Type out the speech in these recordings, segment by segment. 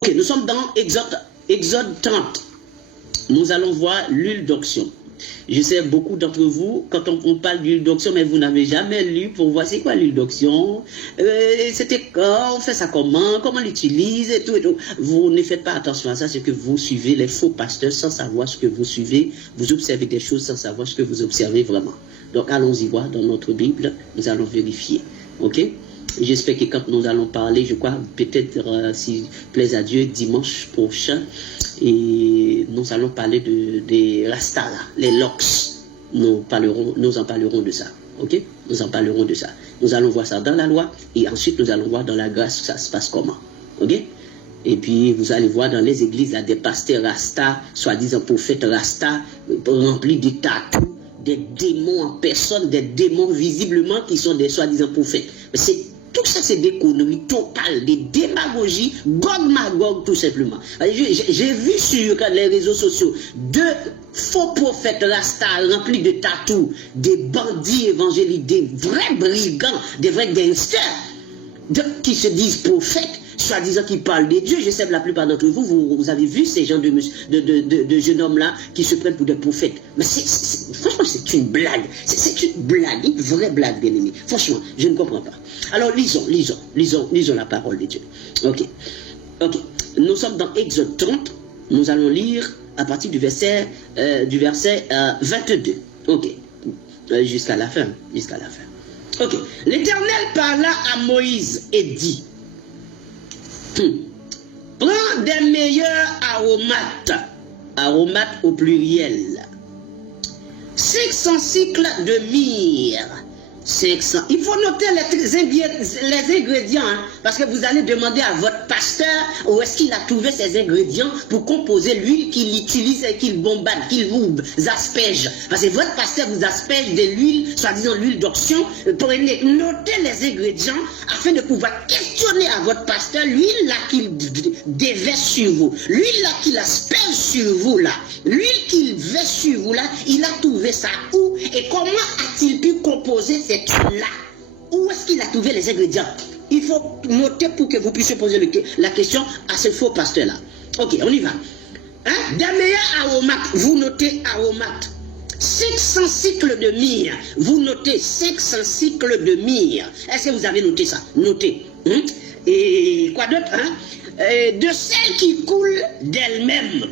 Ok, nous sommes dans Exode 30. Nous allons voir l'huile d'onction. Je sais beaucoup d'entre vous, quand on parle d'huile d'onction, mais vous n'avez jamais lu pour voir c'est quoi l'huile d'onction, c'était quand, on fait ça comment l'utilise et tout et tout. Vous ne faites pas attention à ça, c'est que vous suivez les faux pasteurs sans savoir ce que vous suivez, vous observez des choses sans savoir ce que vous observez vraiment. Donc allons-y voir dans notre Bible, nous allons vérifier. Ok? J'espère que quand nous allons parler, je crois, peut-être, si plaise à Dieu, dimanche prochain, et nous allons parler des Rastas, les locks. Nous en parlerons de ça. Ok? Nous en parlerons de ça. Nous allons voir ça dans la loi, et ensuite nous allons voir dans la grâce ça se passe comment. Ok? Et puis vous allez voir dans les églises, là, des pasteurs Rastas, soi-disant prophètes Rastas, remplis de tatous, des démons en personne, des démons visiblement qui sont des soi-disant prophètes. Tout ça, c'est des conneries totales, des démagogies, Gog-Magog, tout simplement. J'ai vu sur les réseaux sociaux deux faux prophètes Rastas remplis de tatous, des bandits évangéliques, des vrais brigands, des vrais gangsters, qui se disent prophètes, soi-disant qui parlent de Dieu. Je sais que la plupart d'entre vous, vous avez vu ces gens de jeunes hommes-là qui se prennent pour des prophètes. Mais franchement, c'est une blague. C'est une blague, une vraie blague, bien aimé. Franchement, je ne comprends pas. Alors, lisons la parole de Dieu. Ok. Nous sommes dans Exode 30. Nous allons lire à partir du verset 22. Ok. Jusqu'à la fin. Ok. L'Éternel parla à Moïse et dit: prends des meilleurs aromates au pluriel, 500 cycles de myrrhe, 500. Il faut noter les ingrédients, hein, parce que vous allez demander à votre pasteur où est-ce qu'il a trouvé ces ingrédients pour composer l'huile qu'il utilise et qu'il bombarde, qu'il vous asperge. Parce que votre pasteur vous asperge de l'huile, soi-disant l'huile d'onction. Prenez, notez les ingrédients afin de pouvoir questionner à votre pasteur l'huile là qu'il déverse sur vous, l'huile là qu'il asperge sur vous là, l'huile qu'il verse sur vous là, il a trouvé ça où et comment a-t-il pu composer cette huile là? Où est-ce qu'il a trouvé les ingrédients? Il faut noter pour que vous puissiez poser la question à ce faux pasteur-là. Ok, on y va. Hein? Des meilleurs aromates, vous notez aromates. 500 cycles de myrrhe, vous notez 500 cycles de myrrhe. Est-ce que vous avez noté ça? Notez. Et quoi d'autre? De celles qui coulent d'elles-mêmes.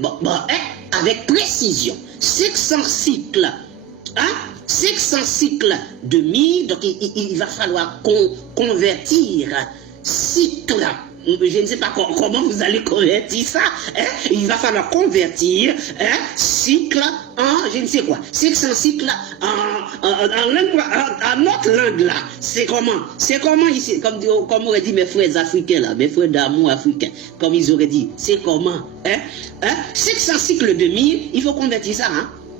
Avec précision. 500 cycles. 500 cycles de myrrhe, donc il va falloir convertir cycle. Je ne sais pas comment vous allez convertir ça. Il va falloir convertir cycle en je ne sais quoi. 500 cycles en notre langue là. C'est comment ici, comme auraient dit mes frères africains là, mes frères d'amour africains, comme ils auraient dit, c'est comment 500 cycles de myrrhe, il faut convertir ça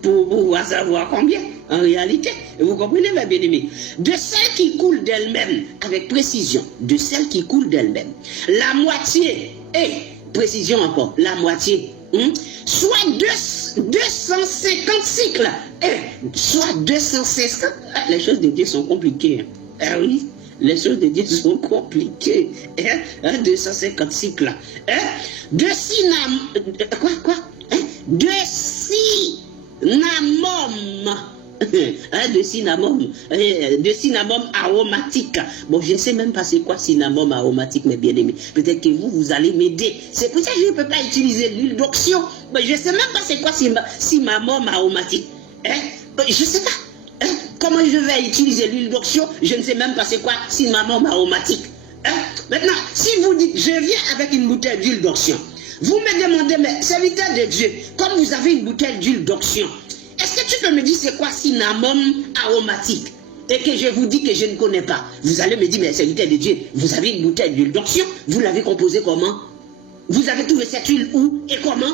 pour pouvoir savoir combien en réalité. Vous comprenez, mes bien-aimés? De celles qui coulent d'elles-mêmes, avec précision, de celles qui coulent d'elles-mêmes. La moitié, précision encore, la moitié, soit 250 cycles, soit 250. Les choses de Dieu sont compliquées. Oui, les choses de Dieu sont compliquées. 250 cycles. De cinnamome aromatique. Bon, je ne sais même pas c'est quoi cinnamome aromatique, mes bien-aimés. Peut-être que vous allez m'aider. C'est pour ça que je ne peux pas utiliser l'huile d'onction. Je ne sais même pas c'est quoi cinnamome aromatique. Je ne sais pas. Comment je vais utiliser l'huile d'onction? Je ne sais même pas c'est quoi cinnamome aromatique. Maintenant, si vous dites, je viens avec une bouteille d'huile d'onction, vous me demandez, mais serviteur de Dieu, comme vous avez une bouteille d'huile d'onction, est-ce que tu peux me dire c'est quoi cinnamome aromatique? Et que je vous dis que je ne connais pas. Vous allez me dire, mais serviteur de Dieu, vous avez une bouteille d'huile d'onction, vous l'avez composée comment? Vous avez trouvé cette huile où et comment?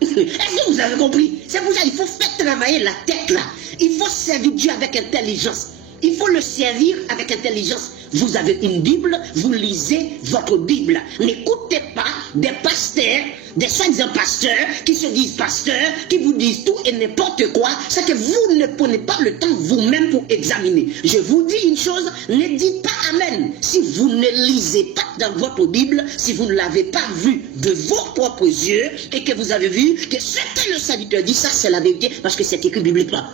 Est-ce que vous avez compris? C'est pour ça qu'il faut faire travailler la tête là. Il faut servir Dieu avec intelligence. Il faut le servir avec intelligence. Vous avez une Bible, vous lisez votre Bible. N'écoutez pas des pasteurs des soi-disant pasteurs qui se disent pasteurs, qui vous disent tout et n'importe quoi, c'est que vous ne prenez pas le temps vous-même pour examiner. Je vous dis une chose, ne dites pas amen si vous ne lisez pas dans votre Bible, si vous ne l'avez pas vu de vos propres yeux et que vous avez vu que ce que le serviteur dit, ça c'est la vérité parce que c'est écrit bibliquement.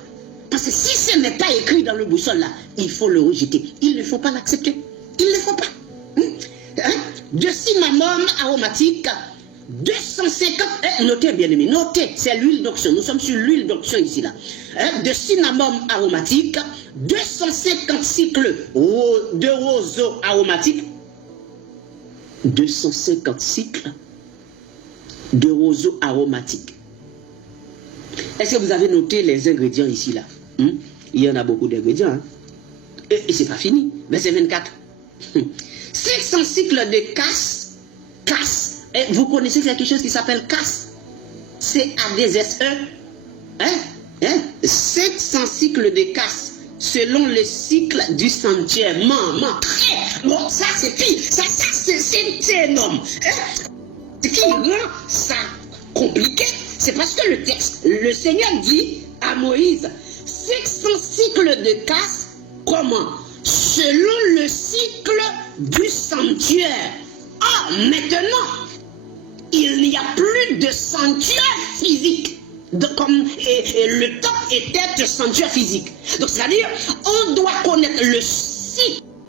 Parce que si ce n'est pas écrit dans le boussole là, il faut le rejeter. Il ne faut pas l'accepter. Il ne faut pas. De cinnamome aromatique, 250, notez bien aimé, notez, c'est l'huile d'onction, nous sommes sur l'huile d'onction ici là. De cinnamome aromatique, 250 cycles de roseau aromatique, 250 cycles de roseau aromatique. Est-ce que vous avez noté les ingrédients ici là? Il y en a beaucoup d'ingrédients. Hein? Et c'est pas fini, verset 24. 500 cycles de casse. Et vous connaissez quelque chose qui s'appelle casse? C-A-D-S-E. 500 cycles de casse selon le cycle du sanctuaire. Bon, ça c'est pire. Ça c'est énorme. Ce qui rend ça compliqué, c'est parce que le texte, le Seigneur dit à Moïse, 500 cycles de casse, comment? Selon le cycle du sanctuaire. Ah, maintenant, il n'y a plus de sanctuaire physique. Et le top était un sanctuaire physique. Donc, c'est-à-dire, on doit connaître le